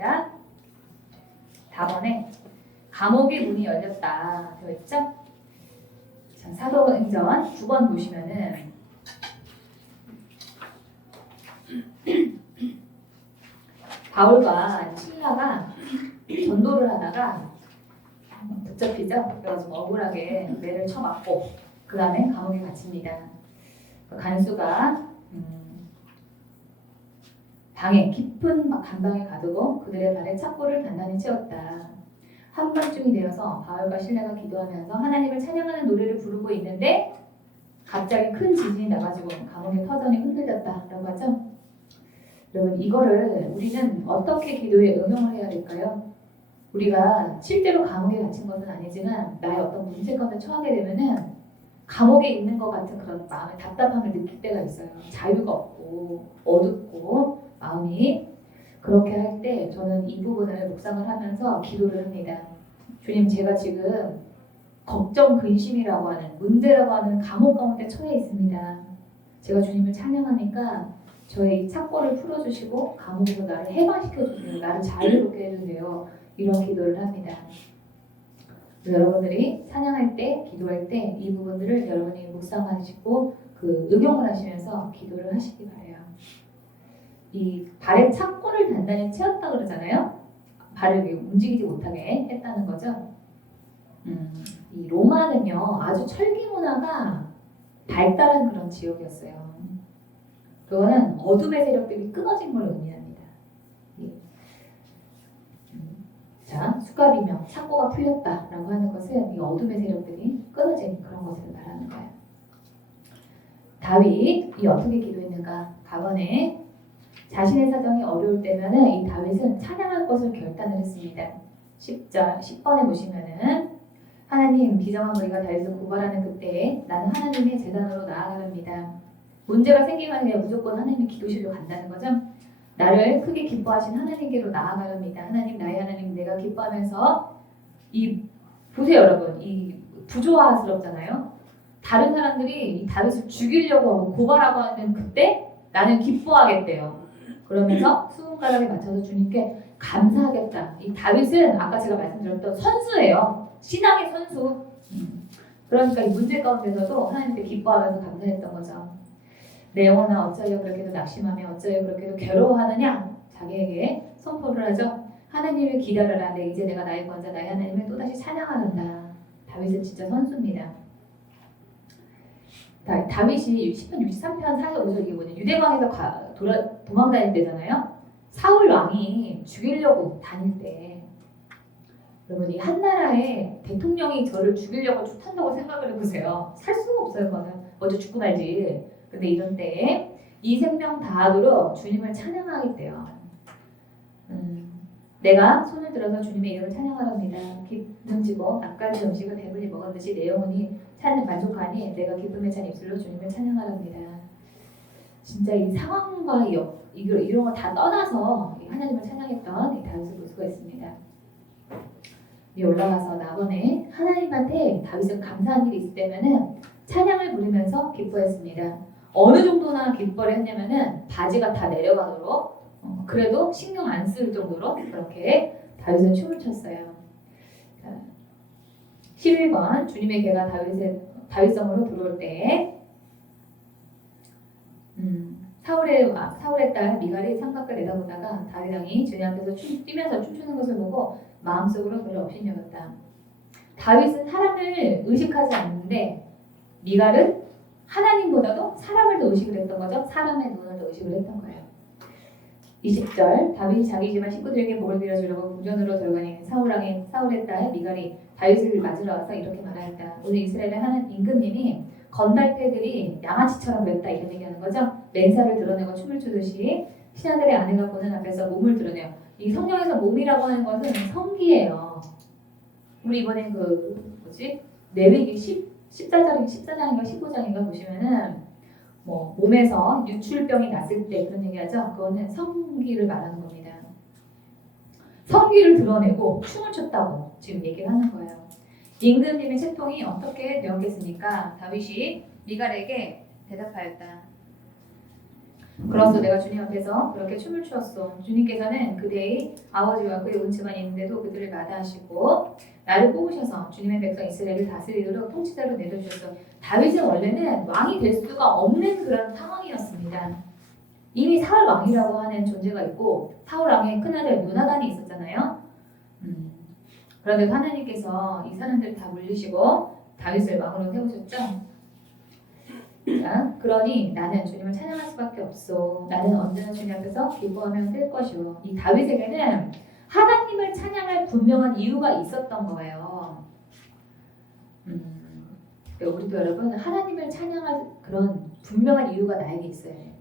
나갑니다. 답원에 감옥의 문이 열렸다 되어 있죠? 자, 사도행전 9번 보시면은 바울과 실라가 전도를 하다가 붙잡히죠. 그래가지고 억울하게 매를 쳐맞고 그 다음에 감옥에 갇힙니다. 간수가 방에 깊은 감방에 가두고 그들의 발에 착고를 단단히 채웠다. 한밤중이 되어서 바울과 실라가 기도하면서 하나님을 찬양하는 노래를 부르고 있는데 갑자기 큰 지진이 나가지고 감옥의 터전이 흔들렸다라고 하죠. 여러분 이거를 우리는 어떻게 기도에 응용을 해야 될까요? 우리가 실제로 감옥에 갇힌 것은 아니지만 나의 어떤 문제 가운데 처하게 되면은 감옥에 있는 것 같은 그런 마음의 답답함을 느낄 때가 있어요. 자유가 없고 어둡고 마음이 그렇게 할 때 저는 이 부분을 묵상을 하면서 기도를 합니다. 주님 제가 지금 걱정 근심이라고 하는 문제라고 하는 감옥 가운데 처해 있습니다. 제가 주님을 찬양하니까 저의 착고를 풀어주시고 감옥에서 나를 해방시켜주세요. 나를 자유롭게 해주세요. 이런 기도를 합니다. 여러분들이 찬양할 때, 기도할 때 이 부분들을 여러분이 묵상하시고 응용을 하시면서 기도를 하시기 바래요. 이 발에 착고를 단단히 채웠다 그러잖아요. 발을 움직이지 못하게 했다는 거죠. 이 로마는요 아주 철기 문화가 발달한 그런 지역이었어요. 그거는 어둠의 세력들이 끊어진 걸 의미합니다. 자, 수갑이며 착고가 풀렸다라고 하는 것은 이 어둠의 세력들이 끊어진 그런 것을 말하는 거예요. 다윗이 어떻게 기도했는가? 가번에 자신의 사정이 어려울 때면은 이 다윗은 찬양할 것을 결단을 했습니다. 10번에 보시면은 하나님 비정한 무리가 다윗을 고발하는 그때에 나는 하나님의 제단으로 나아가렵니다. 문제가 생기면 무조건 하나님의 기도실로 간다는 거죠. 나를 크게 기뻐하신 하나님께로 나아가렵니다. 하나님 나의 하나님 내가 기뻐하면서 보세요 여러분 이 부조화스럽잖아요. 다른 사람들이 이 다윗을 죽이려고 하고 고발하고 하는 그때 나는 기뻐하겠대요. 그러면서 수은가락에 맞춰서 주님께 감사하겠다. 이 다윗은 아까 제가 말씀드렸던 선수예요. 신앙의 선수. 그러니까 이 문제 가운데서도 하나님께 기뻐하면서 감사했던 거죠. 내 영혼아 어찌하여 그렇게도 낙심하며 어찌하여 그렇게도 괴로워하느냐 자기에게 선포를 하죠. 하나님을 기다려라. 이제 내가 나의 구원자 나의 하나님을 또다시 찬양하는다. 다윗은 진짜 선수입니다. 다윗이 10편 63편 45절 이게 뭐냐 유대왕에서 도망 다닐 때잖아요. 사울 왕이 죽이려고 다닐 때 여러분 이 한나라의 대통령이 저를 죽이려고 탄다고 생각을 해보세요. 살 수가 없어요. 그거는 먼저 죽고 말지. 근데 이런 때에 이 생명 다하도록 주님을 찬양하게 돼요. 내가 손을 들어서 주님의 이름을 찬양하랍니다. 기름지고 낯가린 음식을 배불리 먹었듯이 내 영혼이 만족하니 내가 기쁨에 찬 입술로 주님을 찬양하랍니다. 진짜 이 상황과 이런 거 다 떠나서 하나님을 찬양했던 이 다윗을 볼 수가 있습니다. 올라가서 나번에 하나님한테 다윗은 감사한 일이 있을 때면은 찬양을 부르면서 기뻐했습니다. 어느 정도나 기뻐를 했냐면은 바지가 다 내려가도록 그래도 신경 안 쓸 정도로 그렇게 다윗은 춤을 췄어요. 11번 주님의 개가 다윗성으로 들어올 때 사울의 딸 미갈이 창밖을 내다보다가 다윗 왕이 주님 앞에서 뛰면서 춤추는 것을 보고 마음속으로 그를 업신여겼다. 다윗은 사람을 의식하지 않는데 미갈은 하나님보다도 사람을 더 의식을 했던 거죠. 사람의 눈을 더 의식을 했던 거예요. 20절 다윗이 자기 집안 식구들에게 목을 빌어주려고 궁전으로 들어가니 사울의 딸 미갈이 다윗을 맞으러 와서 이렇게 말하였다. 오늘 이스라엘의 하는 임금님이 건달패들이 양아치처럼 그랬다 이런 얘기하는 거죠. 맨살을 드러내고 춤을 추듯이 신하들의 아내가 보는 앞에서 몸을 드러내요. 이 성경에서 몸이라고 하는 것은 성기예요. 우리 이번에 레위기 14장인가 15장인가 보시면은 몸에서 유출병이 났을 때 그런 얘기하죠. 그거는 성기를 말하는 겁니다. 성기를 드러내고 춤을 췄다고 지금 얘기를 하는 거예요. 임금님의 채통이 어떻게 되었겠습니까? 다윗이 미갈에게 대답하였다. 그래서 내가 주님 앞에서 그렇게 춤을 추었어. 주님께서는 그대의 아버지와 그의 온치만 있는데도 그들을 마다하시고 나를 뽑으셔서 주님의 백성 이스라엘을 다스리도록 통치자로 내려주셨어. 다윗은 원래는 왕이 될 수가 없는 그런 상황이었습니다. 이미 사울 왕이라고 하는 존재가 있고 사울 왕의 큰아들 요나단이 있었잖아요. 그런데 하나님께서 이 사람들을 다 물리시고 다윗을 왕으로 세우셨죠. 자, 그러니 나는 주님을 찬양할 수밖에 없어. 나는 언제나 주님 앞에서 기뻐하며 뛸 것이오. 이 다윗에게는 하나님을 찬양할 분명한 이유가 있었던 거예요. 우리도 여러분 하나님을 찬양할 그런 분명한 이유가 나에게 있어야 해요.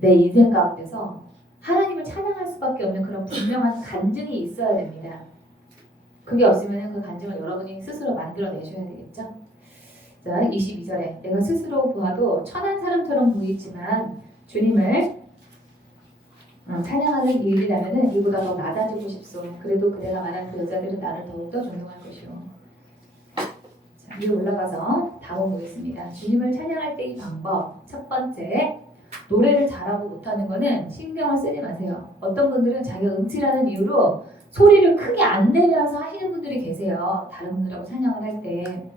내 인생 가운데서 하나님을 찬양할 수밖에 없는 그런 분명한 간증이 있어야 됩니다. 그게 없으면 그 간증을 여러분이 스스로 만들어내셔야 되겠죠. 자, 22절에 내가 스스로 보아도 천한 사람처럼 보이지만 주님을 찬양하는 일이라면 이보다 더 낮아지고 싶소. 그래도 그대가 말한 그 여자들은 나를 더욱더 존경할 것이오. 자, 위로 올라가서 다음 보겠습니다. 주님을 찬양할 때의 방법. 첫 번째, 노래를 잘하고 못하는 거는 신경을 쓰지 마세요. 어떤 분들은 자기가 음치라는 이유로 소리를 크게 안 내면서 하시는 분들이 계세요. 다른 분들하고 찬양을 할 때.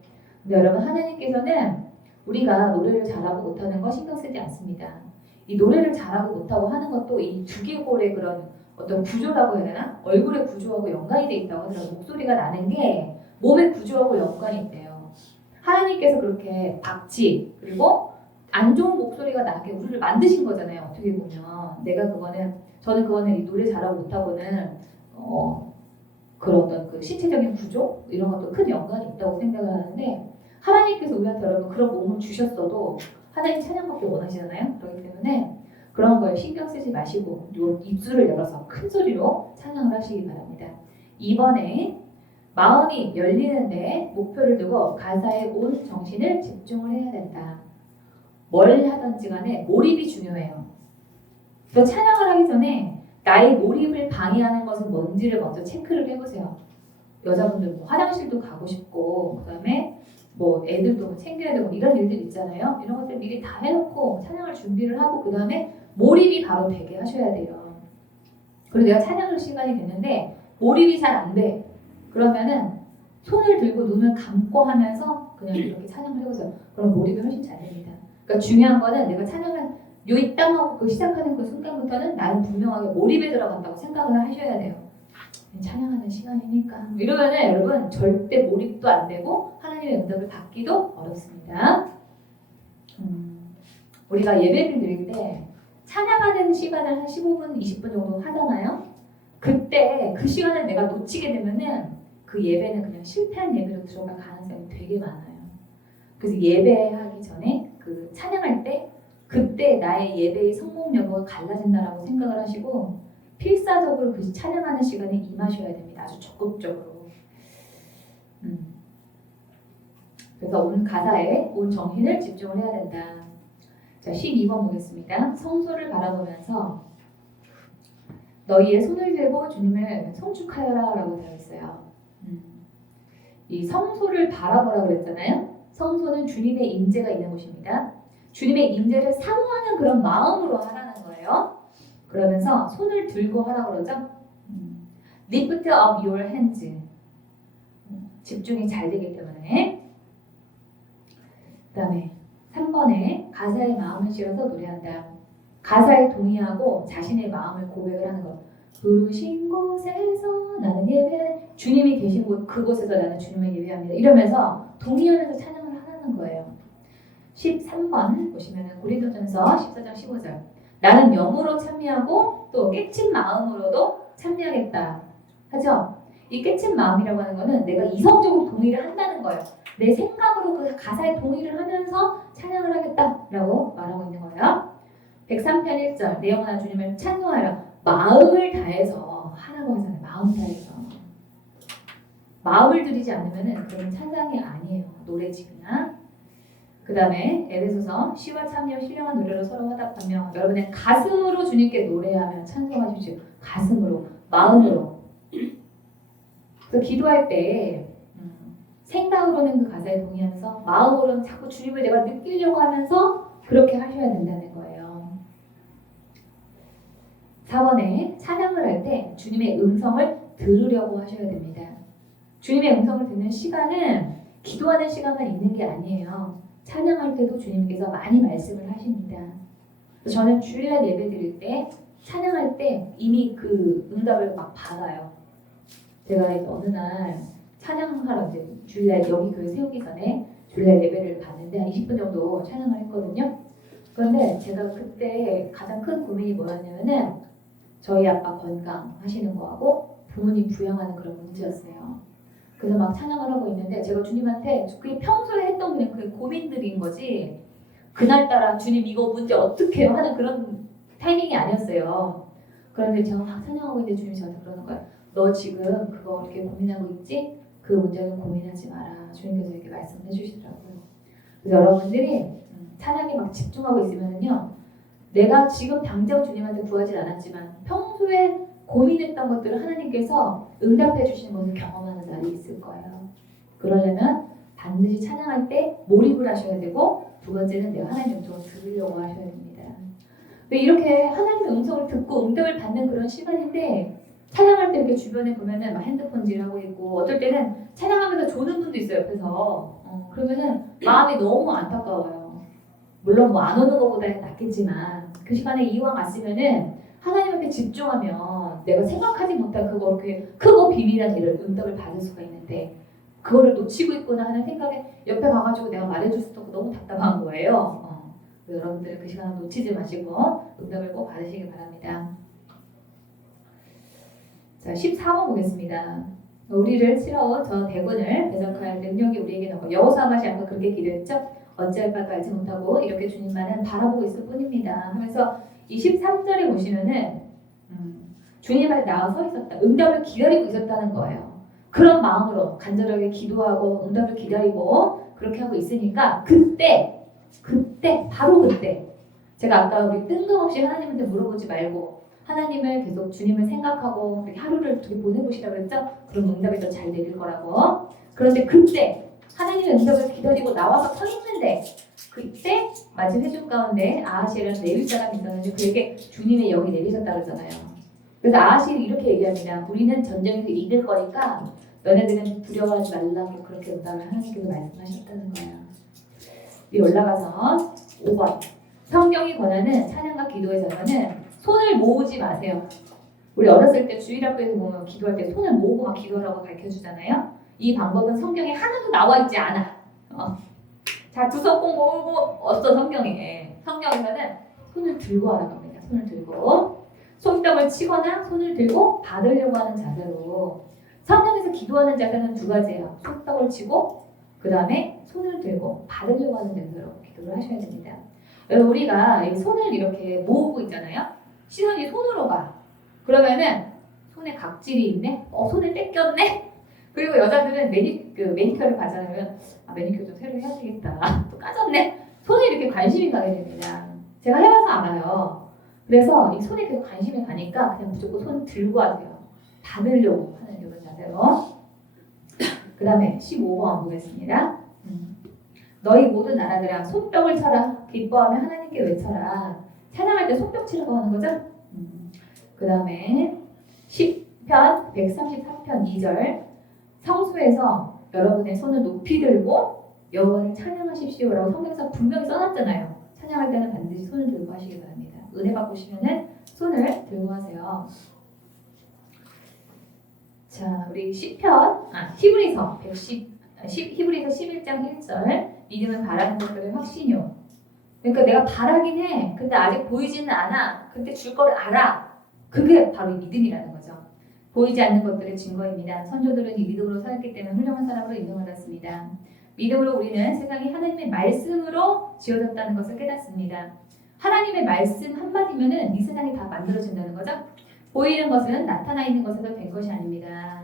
근데 여러분 하나님께서는 우리가 노래를 잘하고 못하는 거 신경 쓰지 않습니다. 이 노래를 잘하고 못하고 하는 것도 이 두개골의 그런 어떤 구조라고 해야 되나? 얼굴의 구조하고 연관이 돼 있다고 하더라고요. 목소리가 나는 게 몸의 구조하고 연관이 있대요. 하나님께서 그렇게 박치 그리고 안 좋은 목소리가 나게 우리를 만드신 거잖아요. 어떻게 보면 저는 그거는 이 노래 잘하고 못하고는 그런 어떤 그 신체적인 구조 이런 것도 큰 연관이 있다고 생각을 하는데 하나님께서 우리한테 여러분 그런 몸을 주셨어도 하나님 찬양밖에 원하시잖아요. 그렇기 때문에 그런 거에 신경 쓰지 마시고 입술을 열어서 큰 소리로 찬양을 하시기 바랍니다. 이번에 마음이 열리는데 목표를 두고 가사에 온 정신을 집중을 해야 된다. 뭘 하든지 간에 몰입이 중요해요. 그래서 찬양을 하기 전에 나의 몰입을 방해하는 것은 뭔지를 먼저 체크를 해보세요. 여자분들 뭐 화장실도 가고 싶고 그다음에 뭐 애들도 챙겨야 되고 이런 일들 있잖아요. 이런 것들 미리 다 해놓고 찬양을 준비를 하고 그다음에 몰입이 바로 되게 하셔야 돼요. 그리고 내가 찬양할 시간이 됐는데 몰입이 잘 안 돼. 그러면은 손을 들고 눈을 감고 하면서 그냥 이렇게 찬양을 해보세요. 그럼 몰입이 훨씬 잘 됩니다. 그러니까 중요한 거는 내가 찬양을 요이 땅 하고 그 시작하는 그 순간부터는 나는 분명하게 몰입에 들어간다고 생각을 하셔야 돼요. 찬양하는 시간이니까 이러면은 여러분 절대 몰입도 안 되고 하나님의 응답을 받기도 어렵습니다. 우리가 예배를 드릴 때 찬양하는 시간을 한 15분, 20분 정도 하잖아요. 그때 그 시간을 내가 놓치게 되면은 그 예배는 그냥 실패한 예배로 들어갈 가능성이 되게 많아요. 그래서 예배하기 전에 그 찬양할 때 그때 나의 예배의 성공 여부가 갈라진다라고 생각을 하시고 필사적으로 그 찬양하는 시간에 임하셔야 됩니다. 아주 적극적으로. 그래서 오늘 가사에 온 정신을 집중을 해야 된다. 자, 12번 보겠습니다. 성소를 바라보면서 너희의 손을 들고 주님을 송축하여라 라고 되어 있어요. 이 성소를 바라보라 그랬잖아요. 성소는 주님의 임재가 있는 곳입니다. 주님의 임재를 사모하는 그런 마음으로 하라는 거예요. 그러면서 손을 들고 하라고 그러죠. Lift up your hands. 집중이 잘 되기 때문에. 그 다음에 3번에 가사에 마음을 실어서 노래한다. 가사에 동의하고 자신의 마음을 고백을 하는 것. 부르신 곳에서 나는 예배, 주님이 계신 곳 그곳에서 나는 주님을 예배합니다. 이러면서 동의하면서 찬양을 하라는 거예요. 13번 보시면 고린도전서 14장 15절. 나는 영으로 참여하고 또 깨친 마음으로도 참여하겠다 하죠. 이 깨친 마음이라고 하는 거는 내가 이성적으로 동의를 한다는 거예요. 내 생각으로 그 가사에 동의를 하면서 찬양을 하겠다라고 말하고 있는 거예요. 103편 1절 내 영혼아 주님을 찬송하라. 마음을 다해서 하라고 하잖아요. 마음 다해서. 마음을 들이지 않으면 그건 찬양이 아니에요. 노래집이나. 그 다음에 에베소서 시와 참여 신령한 노래로 서로 화답하며 여러분의 가슴으로 주님께 노래하며 찬송하십시오. 가슴으로, 마음으로. 그래서 기도할 때 생각으로는 그 가사에 동의하면서 마음으로는 자꾸 주님을 내가 느끼려고 하면서 그렇게 하셔야 된다는 거예요. 4번에 찬양을 할 때 주님의 음성을 들으려고 하셔야 됩니다. 주님의 음성을 듣는 시간은 기도하는 시간만 있는 게 아니에요. 찬양할 때도 주님께서 많이 말씀을 하십니다. 저는 주일날 예배 드릴 때 찬양할 때 이미 그 응답을 막 받아요. 제가 어느 날 찬양하러 이제 주일날 여기 교회 세우기 전에 주일날 예배를 봤는데 한 20분 정도 찬양을 했거든요. 그런데 제가 그때 가장 큰 고민이 뭐였냐면은 저희 아빠 건강하시는 거하고 부모님 부양하는 그런 문제였어요. 그래서 막 찬양을 하고 있는데 제가 주님한테 그게 평소에 했던 그냥 그 고민들인 거지 그날따라 주님 이거 문제 어떻게 해요? 하는 그런 타이밍이 아니었어요. 그런데 제가 막 찬양하고 있는데 주님이 저한테 그러는 거예요. 너 지금 그거 이렇게 고민하고 있지? 그 문제는 고민하지 마라. 주님께서 이렇게 말씀을 해주시더라고요. 그래서 여러분들이 찬양에 막 집중하고 있으면요. 내가 지금 당장 주님한테 구하지 않았지만 평소에 고민했던 것들을 하나님께서 응답해 주시는 것을 경험하는 날이 있을 거예요. 그러려면 반드시 찬양할 때 몰입을 하셔야 되고 두 번째는 내가 하나님의 음성을 들으려고 하셔야 됩니다. 이렇게 하나님의 음성을 듣고 응답을 받는 그런 시간인데 찬양할 때 이렇게 주변에 보면은 막 핸드폰질하고 있고 어떨 때는 찬양하면서 조는 분도 있어요 옆에서. 그러면은 마음이 너무 안타까워요. 물론 뭐 안 오는 것보다 낫겠지만 그 시간에 이왕 왔으면은 하나님한테 집중하면 내가 생각하지 못한 그거 이렇게 크고 비밀한 일을 응답을 받을 수가 있는데 그거를 놓치고 있구나 하는 생각에 옆에 가가지고 내가 말해줄 수도 없고 너무 답답한 거예요. 여러분들 그 시간을 놓치지 마시고 응답을 꼭 받으시기 바랍니다. 자, 14번 보겠습니다. 우리를 치러온 저 대군을 대적할 능력이 우리에게 나고 여호수아 맛이 아까 그렇게 기도했죠. 어찌할 바도 알지 못하고 이렇게 주님만은 바라보고 있을 뿐입니다. 하면서 이 13절에 보시면은 주님 앞에 나와 서 있었다. 응답을 기다리고 있었다는 거예요. 그런 마음으로 간절하게 기도하고 응답을 기다리고 그렇게 하고 있으니까 그때 바로 그때 제가 아까 우리 뜬금없이 하나님한테 물어보지 말고 하나님을 계속 주님을 생각하고 하루를 어떻게 보내보시라고 그랬죠? 그럼 응답이 더 잘 내릴 거라고. 그런데 그때 하나님의 응답을 기다리고 나와서 서 있는데 그때 마침 회중 가운데 아하시라는 레위 사람이 있었는데 그에게 주님의 영이 내리셨다고 그러잖아요. 그래서 아하시는 이렇게 얘기합니다. 우리는 전쟁에서 이길 거니까 너네들은 두려워하지 말라고 그렇게 응답을 하나님께서 말씀하셨다는 거예요. 위에 올라가서 5번 성경이 권하는 찬양과 기도에서는 손을 모으지 마세요. 우리 어렸을 때 주일학교에서 보면 기도할 때 손을 모으고 막 기도하라고 가르쳐주잖아요. 이 방법은 성경에 하나도 나와 있지 않아. 자, 두 손 꼭 모으고 없어 성경에. 성경에서는 손을 들고 하라고 합니다. 손을 들고 손뼉을 치거나 손을 들고 받으려고 하는 자세로. 성경에서 기도하는 자세는 두 가지예요. 손뼉을 치고 그 다음에 손을 들고 받으려고 하는 자세로 기도를 하셔야 됩니다. 우리가 이 손을 이렇게 모으고 있잖아요. 시선이 손으로 가. 그러면은 손에 각질이 있네. 손에 뺏겼네. 그리고 여자들은 매니큐어를 받잖아요. 매니큐어 좀 새로 해야 되겠다. 또 까졌네. 손에 이렇게 관심이 가게 됩니다. 제가 해봐서 알아요. 그래서 이 손에 계속 관심이 가니까 그냥 무조건 손 들고 하세요. 받으려고 하는 이런 자세로. 그 다음에 15번 보겠습니다. 너희 모든 나라들아 손뼉을 쳐라. 기뻐하며 하나님께 외쳐라. 찬양할 때 손뼉 치라고 하는 거죠. 그 다음에 10편 133편 2절 성수에서 여러분의 손을 높이 들고 여호와를 찬양하십시오라고 성경에서 분명히 써놨잖아요. 찬양할 때는 반드시 손을 들고 하시기 바랍니다. 은혜 받고 싶으면 손을 들고 하세요. 자, 우리 히브리서 11장 1절 믿음은 바라는 것들의 확신이요. 그러니까 내가 바라긴 해. 근데 아직 보이지는 않아. 근데 줄 걸 알아. 그게 바로 믿음이라는 거죠. 보이지 않는 것들의 증거입니다. 선조들은 이 믿음으로 살았기 때문에 훌륭한 사람으로 인정받았습니다. 믿음으로 우리는 세상이 하나님의 말씀으로 지어졌다는 것을 깨닫습니다. 하나님의 말씀 한마디면은 이 세상이 다 만들어진다는 거죠. 보이는 것은 나타나 있는 것에서 된 것이 아닙니다.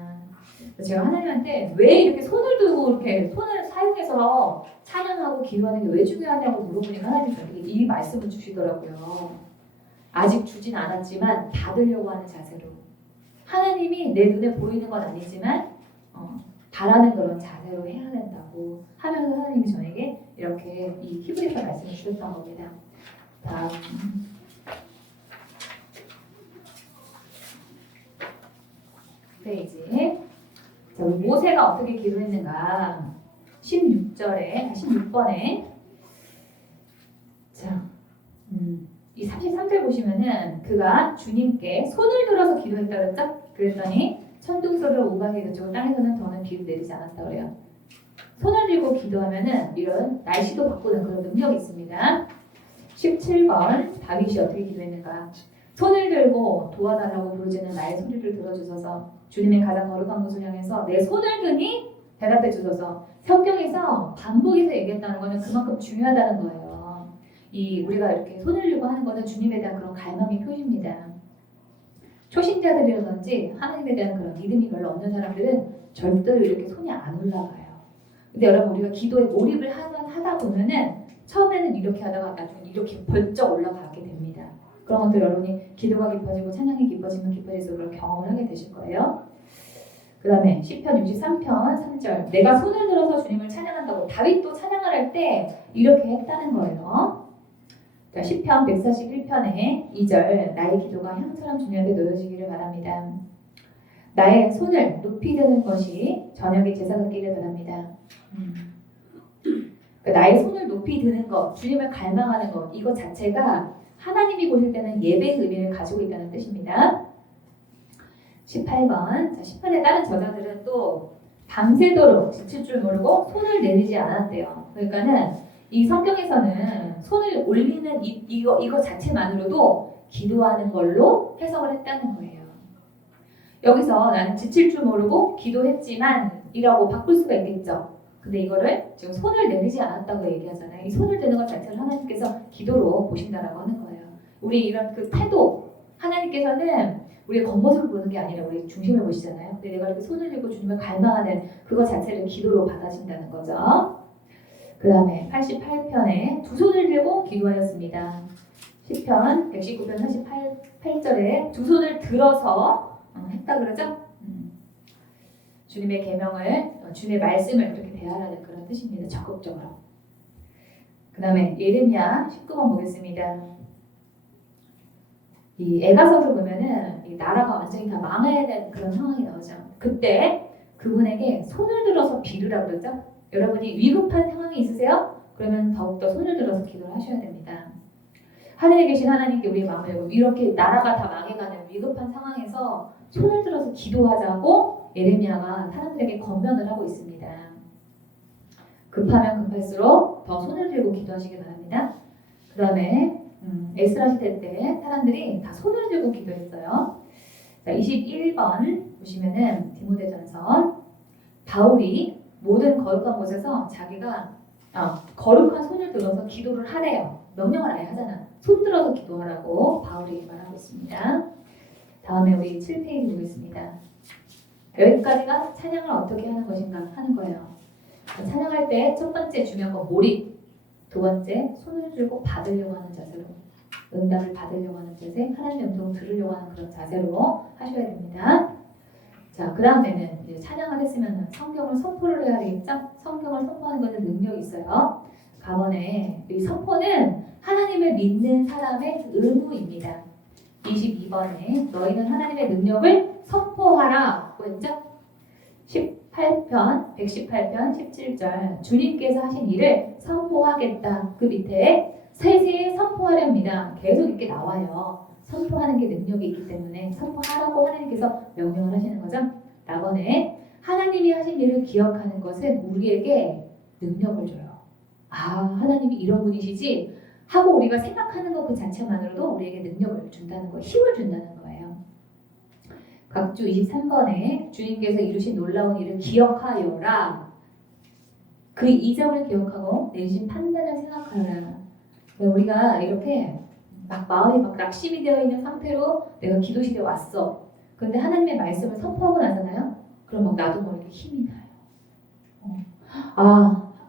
제가 하나님한테 왜 이렇게 손을 들고 이렇게 손을 사용해서 찬양하고 기도하는 게 왜 중요하냐고 물어보니까 하나님이 저에게 이 말씀을 주시더라고요. 아직 주진 않았지만 받으려고 하는 자세로. 하나님이 내 눈에 보이는 건 아니지만 바라는 그런 자세로 해야 된다고 하면서 하나님이 저에게 이렇게 이 히브리서 말씀을 주셨던 겁니다. 다음 10페이지. 자, 우리 모세가 어떻게 기도했는가? 16번에 자, 이 33절 보시면은 그가 주님께 손을 들어서 기도했다 그랬죠? 그랬더니 천둥소리를 오가게 해가지고 땅에서는 더는 비를 내리지 않았다 그래요. 손을 들고 기도하면은 이런 날씨도 바꾸는 그런 능력이 있습니다. 17번 다윗이 어떻게 기도했는가? 손을 들고 도와달라고 부르짖는 나의 소리를 들어주소서. 주님의 가장 거룩한 곳을 향해서 내 손을 드니 대답해 주소서. 성경에서 반복해서 얘기했다는 것은 그만큼 중요하다는 거예요. 이 우리가 이렇게 손을 들고 하는 것은 주님에 대한 그런 갈망의 표시입니다. 초신자들이라든지 하나님에 대한 그런 믿음이 별로 없는 사람들은 절대로 이렇게 손이 안 올라가요. 근데 여러분 우리가 기도에 몰입을 하다 보면은 처음에는 이렇게 하다가 나중에 이렇게 벌쩍 올라가게 됩니다. 그런 것들 여러분이 기도가 깊어지고 찬양이 깊어지면 깊어질수록 그런 경험을 하게 되실 거예요. 그 다음에 시편 63편 3절 내가 손을 들어서 주님을 찬양한다고 다윗도 찬양을 할 때 이렇게 했다는 거예요. 자, 시편 141편에 2절 나의 기도가 향처럼 주님 앞에 놓여지기를 바랍니다. 나의 손을 높이 드는 것이 저녁에 제사 같기를 바랍니다. 그러니까 나의 손을 높이 드는 것, 주님을 갈망하는 것, 이것 자체가 하나님이 보실 때는 예배의 의미를 가지고 있다는 뜻입니다. 18번, 자, 10편에 다른 저자들은 또 밤새도록 지칠 줄 모르고 손을 내리지 않았대요. 그러니까는 이 성경에서는 손을 올리는 이거 자체만으로도 기도하는 걸로 해석을 했다는 거예요. 여기서 나는 지칠 줄 모르고 기도했지만 이라고 바꿀 수가 있겠죠. 근데 이거를 지금 손을 내리지 않았다고 얘기하잖아요. 이 손을 드는 것 자체를 하나님께서 기도로 보신다라고 하는 거예요. 우리 이런 그 태도, 하나님께서는 우리의 겉모습을 보는 게 아니라 우리 중심을 보시잖아요. 근데 내가 이렇게 손을 들고 주님을 갈망하는 그것 자체를 기도로 받아신다는 거죠. 그 다음에 88편에 두 손을 들고 기도하였습니다. 시편 119편 48절에 두 손을 들어서 했다 그러죠? 주님의 계명을, 주님의 말씀을 이렇게 대하라는 그런 뜻입니다. 적극적으로. 그 다음에 예레미야 19번 보겠습니다. 이 애가서를 보면은 이 나라가 완전히 다 망해야 되는 그런 상황이 나오죠. 그때 그분에게 손을 들어서 빌으라고 그러죠. 여러분이 위급한 상황이 있으세요? 그러면 더욱더 손을 들어서 기도를 하셔야 됩니다. 하늘에 계신 하나님께 우리의 마음을 열고 이렇게 나라가 다 망해가는 위급한 상황에서 손을 들어서 기도하자고 예레미야가 사람들에게 권면을 하고 있습니다. 급하면 급할수록 더 손을 들고 기도하시기 바랍니다. 그 다음에 에스라 시대 때 사람들이 다 손을 들고 기도했어요. 자, 21번 보시면은 디모데전서 바울이 모든 거룩한 곳에서 자기가 거룩한 손을 들어서 기도를 하래요. 명령을 아예 하잖아. 손 들어서 기도하라고 바울이 말하고 있습니다. 다음에 우리 7페이지 보겠습니다. 여기까지가 찬양을 어떻게 하는 것인가 하는 거예요. 찬양할 때 첫 번째 중요한 건 몰입, 두 번째 손을 들고 받으려고 하는 자세로, 응답을 받으려고 하는 자세, 하나님의 음성을 들으려고 하는 그런 자세로 하셔야 됩니다. 자, 그 다음에는 이제 찬양을 했으면 성경을 선포를 해야 되겠죠? 성경을 선포하는 것은 능력이 있어요. 가번에 이 선포는 하나님을 믿는 사람의 의무입니다. 22번에 너희는 하나님의 능력을 선포하라고 했죠? 118편 17절 주님께서 하신 일을 선포하겠다. 그 밑에 세세에 선포하렵니다. 계속 이렇게 나와요. 선포하는 게 능력이 있기 때문에 선포하라고 하나님께서 명령을 하시는 거죠. 나번에 하나님이 하신 일을 기억하는 것은 우리에게 능력을 줘요. 하나님이 이런 분이시지 하고 우리가 생각하는 것 그 자체만으로도 우리에게 능력을 준다는 거, 힘을 준다는 거예요. 각주 23번에 주님께서 이루신 놀라운 일을 기억하여라. 그 이적을 기억하고 내리신 판단을 생각하여라. 우리가 이렇게 막 마음이 막 낙심이 되어 있는 상태로 내가 기도실에 왔어. 그런데 하나님의 말씀을 선포하고 나잖아요. 그럼 막 나도 모르게 힘이 나요.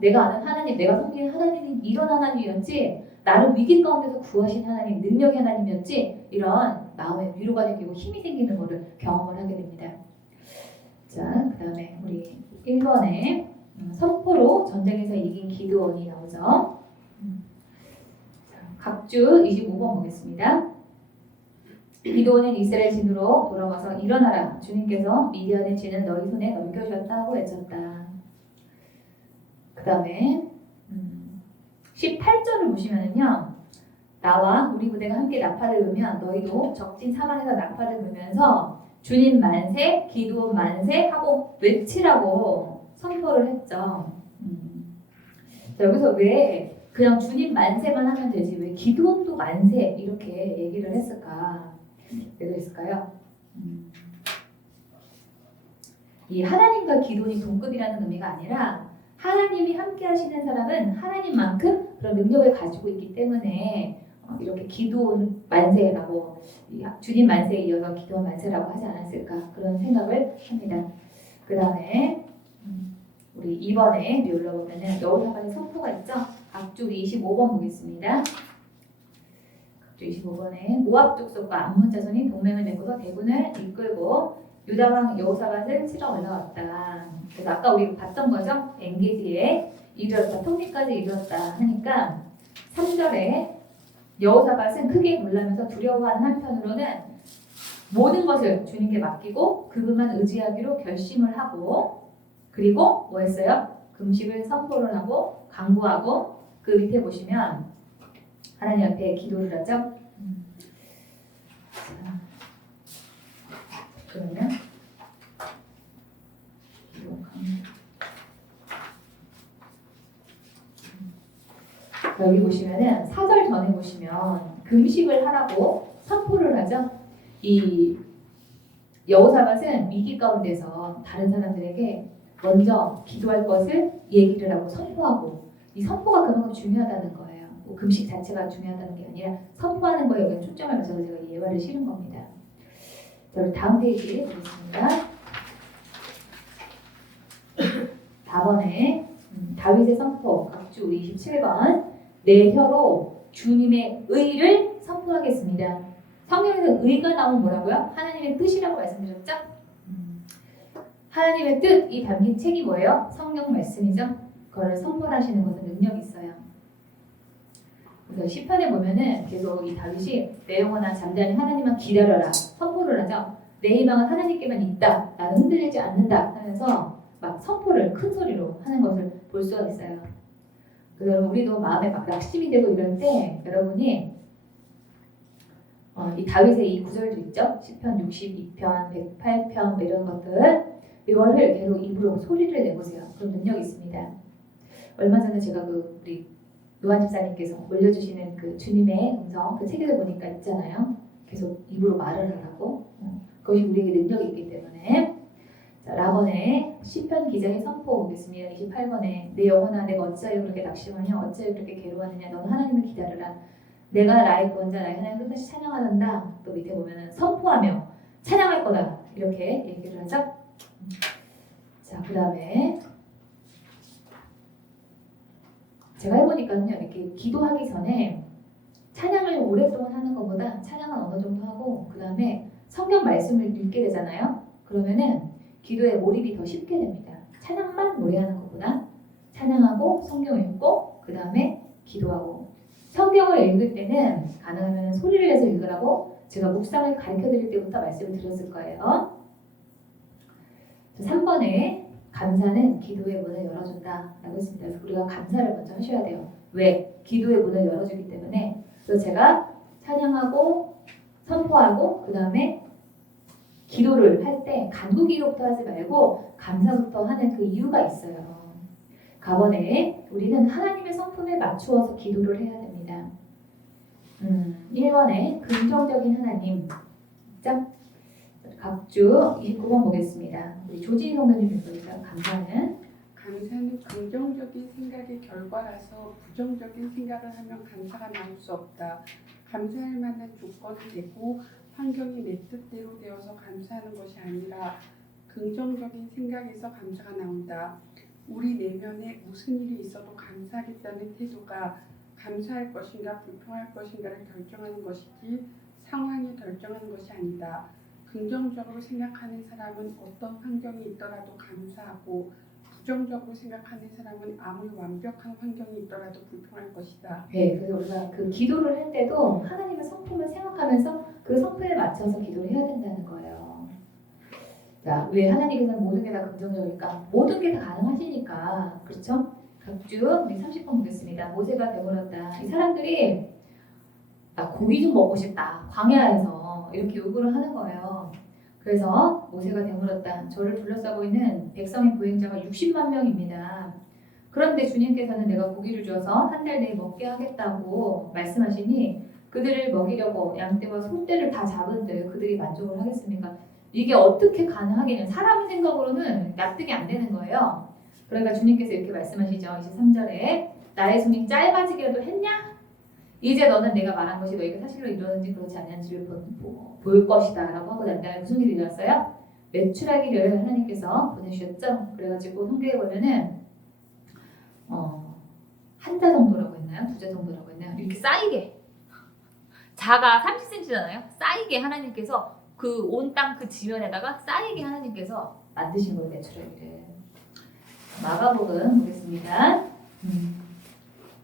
내가 아는 하나님, 내가 섬기는 하나님이 이런 하나님이었지, 나를 위기 가운데서 구하신 하나님, 능력의 하나님이었지, 이런 마음에 위로가 생기고 힘이 생기는 것을 경험을 하게 됩니다. 자, 그 다음에 우리 1번에 선포로 전쟁에서 이긴 기드온이 나오죠. 각주 25번 보겠습니다. 기드온은 이스라엘 진으로 돌아와서 일어나라. 주님께서 미디안의 진은 너희 손에 넘겨주셨다고 외쳤다. 그 다음에 18절을 보시면은요. 나와 우리 부대가 함께 나팔을 불면 너희도 적진 사방에서 나팔을 불면서 주님 만세, 기드온 만세 하고 외치라고 선포를 했죠. 자, 여기서 왜 그냥 주님 만세만 하면 되지 왜 기드온도 만세 이렇게 얘기를 했을까? 왜 그랬을까요? 이 하나님과 기드온이 동급이라는 의미가 아니라 하나님이 함께 하시는 사람은 하나님만큼 그런 능력을 가지고 있기 때문에 이렇게 기드온 만세라고 주님 만세에 이어서 기드온 만세라고 하지 않았을까 그런 생각을 합니다. 그 다음에 우리 2번에 올라보면은 여호사밧의 선포가 있죠. 각주 25번 보겠습니다. 각주 25번에 모압 족속과 암몬 자손이 동맹을 맺고서 대군을 이끌고 유다 왕 여호사밧을 치러 올라왔다. 그래서 아까 우리 봤던 거죠. 엔게디에 이르렀다. 통리까지 이르렀다 하니까 3절에 여호사밧은 크게 놀라면서 두려워하는 한편으로는 모든 것을 주님께 맡기고 그분만 의지하기로 결심을 하고 그리고 뭐 했어요? 금식을 선포를 하고 강구하고 그 밑에 보시면 하나님 앞에 기도를 하죠. 그러면 여기 보시면은 4절 전에 보시면 금식을 하라고 선포를 하죠. 이 여호사밧은 위기 가운데서 다른 사람들에게 먼저 기도할 것을 얘기를 하고 선포하고 이 선포가 그만큼 중요하다는 거예요. 뭐 금식 자체가 중요하다는 게 아니라 선포하는 거에 여기 초점을 맞춰서 제가 예화를 실은 겁니다. 자, 우리 다음 페이지 보겠습니다. 4번에 다윗의 선포 각주 우리 27번 내 혀로 주님의 의를 선포하겠습니다. 성경에서 의가 나오면 뭐라고요? 하나님의 뜻이라고 말씀드렸죠? 하나님의 뜻이 담긴 책이 뭐예요? 성경 말씀이죠? 그거를 선포하시는 것은 능력이 있어요. 그래서 시편에 보면은 계속 이 다윗이 내 영혼아 잠잠히 하나님만 기다려라 선포를 하죠. 내 희망은 하나님께만 있다. 나는 흔들리지 않는다 하면서 막 선포를 큰 소리로 하는 것을 볼 수가 있어요. 그래서 우리도 마음에 막 낙심이 되고 이럴 때 여러분이 이 다윗의 이 구절도 있죠. 시편 62편, 108편 이런 것들 이거를 계속 입으로 소리를 내보세요. 그런 능력이 있습니다. 얼마 전에 제가 그 우리 노한 집사님께서 올려주시는 그 주님의 음성 그 책을 보니까 있잖아요. 계속 입으로 말을 하라고. 그것이 우리에게 능력이 있기 때문에. 자, 라번의 시편 기자의 선포 보겠습니다. 28번에 내 영혼아 내가 어찌하여 그렇게 낙심하냐 어찌하여 그렇게 괴로워하느냐 너는 하나님을 기다려라. 내가 나의 구원자 나의 하나님 끝까지 찬양하단다. 또 밑에 보면 선포하며 찬양할 거다. 이렇게 얘기를 하죠. 자, 그 다음에 제가 해보니까요. 이렇게 기도하기 전에 찬양을 오랫동안 하는 것보다 찬양은 어느 정도 하고 그 다음에 성경 말씀을 읽게 되잖아요. 그러면은 기도에 몰입이 더 쉽게 됩니다. 찬양만 노래하는 것보다 찬양하고 성경 읽고 그 다음에 기도하고 성경을 읽을 때는 가능하면 소리를 내서 읽으라고 제가 묵상을 가르쳐드릴 때부터 말씀을 드렸을 거예요. 3번에 감사는 기도의 문을 열어준다 라고 했습니다. 그래서 우리가 감사를 먼저 하셔야 돼요. 왜? 기도의 문을 열어주기 때문에. 그래서 제가 찬양하고 선포하고 그 다음에 기도를 할 때 간구기도부터 하지 말고 감사부터 하는 그 이유가 있어요. 가번에 우리는 하나님의 성품에 맞추어서 기도를 해야 됩니다. 1번에 긍정적인 하나님. 자, 각주 29번 보겠습니다. 우리 조진희 성도님 읽어주세요. 감사는 긍정적인 생각의 결과라서 부정적인 생각을 하면 감사가 나올 수 없다. 감사할 만한 조건이 되고 환경이 내 뜻대로 되어서 감사하는 것이 아니라 긍정적인 생각에서 감사가 나온다. 우리 내면에 무슨 일이 있어도 감사하겠다는 태도가 감사할 것인가 불평할 것인가를 결정하는 것이지 상황이 결정하는 것이 아니다. 긍정적으로 생각하는 사람은 어떤 환경이 있더라도 감사하고 부정적으로 생각하는 사람은 아무리 완벽한 환경이 있더라도 불평할 것이다. 네, 그래서 우리가 그 기도를 할 때도 하나님의 성품을 생각하면서 그 성품에 맞춰서 기도를 해야 된다는 거예요. 자, 왜 하나님께서는 모든 게 다 긍정적일까? 모든 게 다 가능하시니까, 그렇죠? 각주 우리 30번 보겠습니다. 모세가 되물었다. 이 사람들이 나 고기 좀 먹고 싶다. 광야에서 이렇게 요구를 하는 거예요. 그래서 모세가 되물었다. 저를 둘러싸고 있는 백성의 보행자가 60만 명입니다. 그런데 주님께서는 내가 고기를 줘서 한 달 내에 먹게 하겠다고 말씀하시니 그들을 먹이려고 양떼와 소떼를 다 잡은들 그들이 만족을 하겠습니까? 이게 어떻게 가능하겠냐. 사람 생각으로는 납득이 안 되는 거예요. 그러니까 주님께서 이렇게 말씀하시죠. 23절에 나의 손이 짧아지기라도 했냐? 이제 너는 내가 말한 것이 너희가 사실로 이루어졌는지 그렇지 않는지를 볼 것이다 라고 하고 난 다음에 무슨 일이 일어났어요? 메추라기를 하나님께서 보내주셨죠. 그래가지고 성경에 보면은 한 자 정도라고 했나요? 두 자 정도라고 했나요? 이렇게 쌓이게 자가 30cm잖아요. 쌓이게 하나님께서 그 온 땅 그 지면에다가 쌓이게 하나님께서 만드신 거예요. 메추라기를. 마가복음 보겠습니다.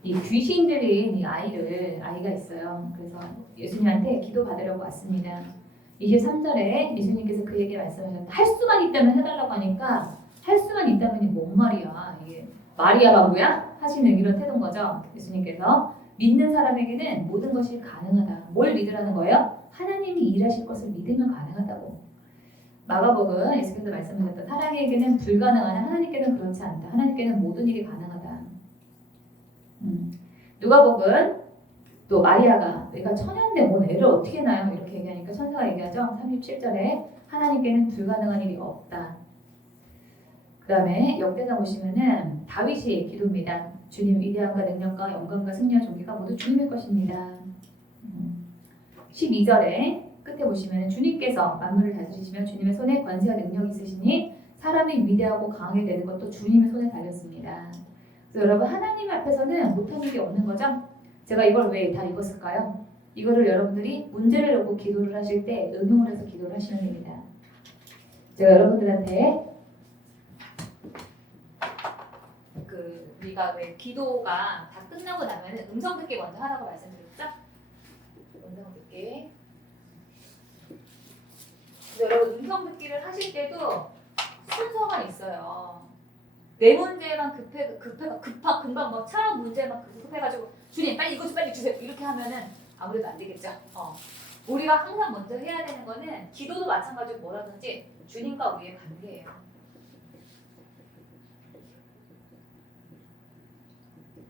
이 귀신들인 이 아이가 있어요. 그래서 예수님한테 기도 받으려고 왔습니다. 23절에 예수님께서 그에게 말씀하셨다. 할 수만 있다면 해달라고 하니까 할 수만 있다면이 뭔 말이야. 이게 말이야 바보야? 하시는 이런 태도인 거죠. 예수님께서 믿는 사람에게는 모든 것이 가능하다. 뭘 믿으라는 거예요? 하나님이 일하실 것을 믿으면 가능하다고. 마가복음 예수께서 말씀하셨다. 사람에게는 불가능하나 하나님께는 그렇지 않다. 하나님께는 모든 일이 가능하다. 누가복음 또 마리아가 내가 처녀인데 뭔 애를 어떻게 낳아요? 이렇게 얘기하니까 천사가 얘기하죠. 37절에 하나님께는 불가능한 일이 없다. 그 다음에 역대상 보시면은 다윗이 기도입니다. 주님 위대함과 능력과 영광과 승리와 존귀가 모두 주님의 것입니다. 12절에 끝에 보시면 주님께서 만물을 다스리시며 주님의 손에 권세와 능력이 있으시니 사람이 위대하고 강하게 되는 것도 주님의 손에 달렸습니다. 그래서 여러분 하나님 앞에서는 못하는 게 없는 거죠. 제가 이걸 왜 다 읽었을까요? 이거를 여러분들이 문제를 놓고 기도를 하실 때 응용을 해서 기도를 하시면 됩니다. 제가 여러분들한테 우리가 왜 기도가 다 끝나고 나면은 음성 듣기 먼저 하라고 말씀드렸죠? 음성 듣기. 여러분 음성 듣기를 하실 때도 순서가 있어요. 내 문제만 금방 뭐 차 문제만 급해가지고 주님 빨리 이거 좀 빨리 주세요 이렇게 하면은 아무래도 안 되겠죠. 우리가 항상 먼저 해야 되는 거는 기도도 마찬가지로 뭐라든지 주님과 우리의 관계예요.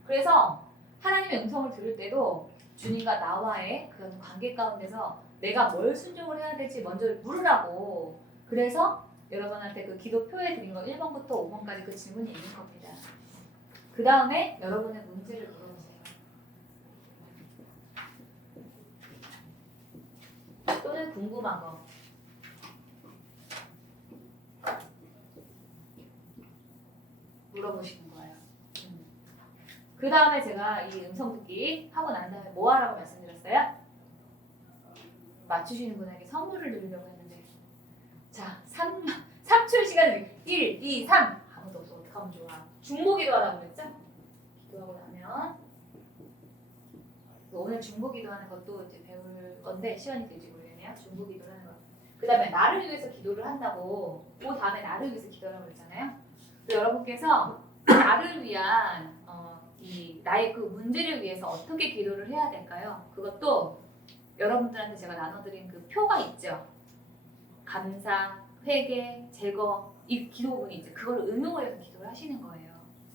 그래서 하나님의 음성을 들을 때도 주님과 나와의 그런 관계 가운데서 내가 뭘 순종을 해야 될지 먼저 물으라고. 그래서 여러분한테 그 기도표에 드린 거 1번부터 5번까지 그 질문이 있는 겁니다. 그 다음에 여러분의 문제를 물어보세요. 또는 궁금한 거. 물어보시는 거예요. 그 다음에 제가 이 음성 듣기 하고 난 다음에 뭐 하라고 말씀드렸어요? 맞추시는 분에게 선물을 드리려고 했는데 자, 3초 시간을 1, 2, 3 아무도 없어. 어떡하면 좋아. 중보기도 하라고 그랬죠? 기도하고 나면 오늘 중보기도 하는 것도 이제 배울 건데 시간이 될지 모르겠네요. 중보기도 하는 거. 그 다음에 나를 위해서 기도를 한다고 그 다음에 나를 위해서 기도하라고 그랬잖아요. 여러분께서 나를 위한 나의 그 문제를 위해서 어떻게 기도를 해야 될까요? 그것도 여러분들한테 제가 나눠드린 그 표가 있죠. 감사, 회개, 제거 이 기도문이 이제 그걸 응용을 해서 기도를 하시는 거예요.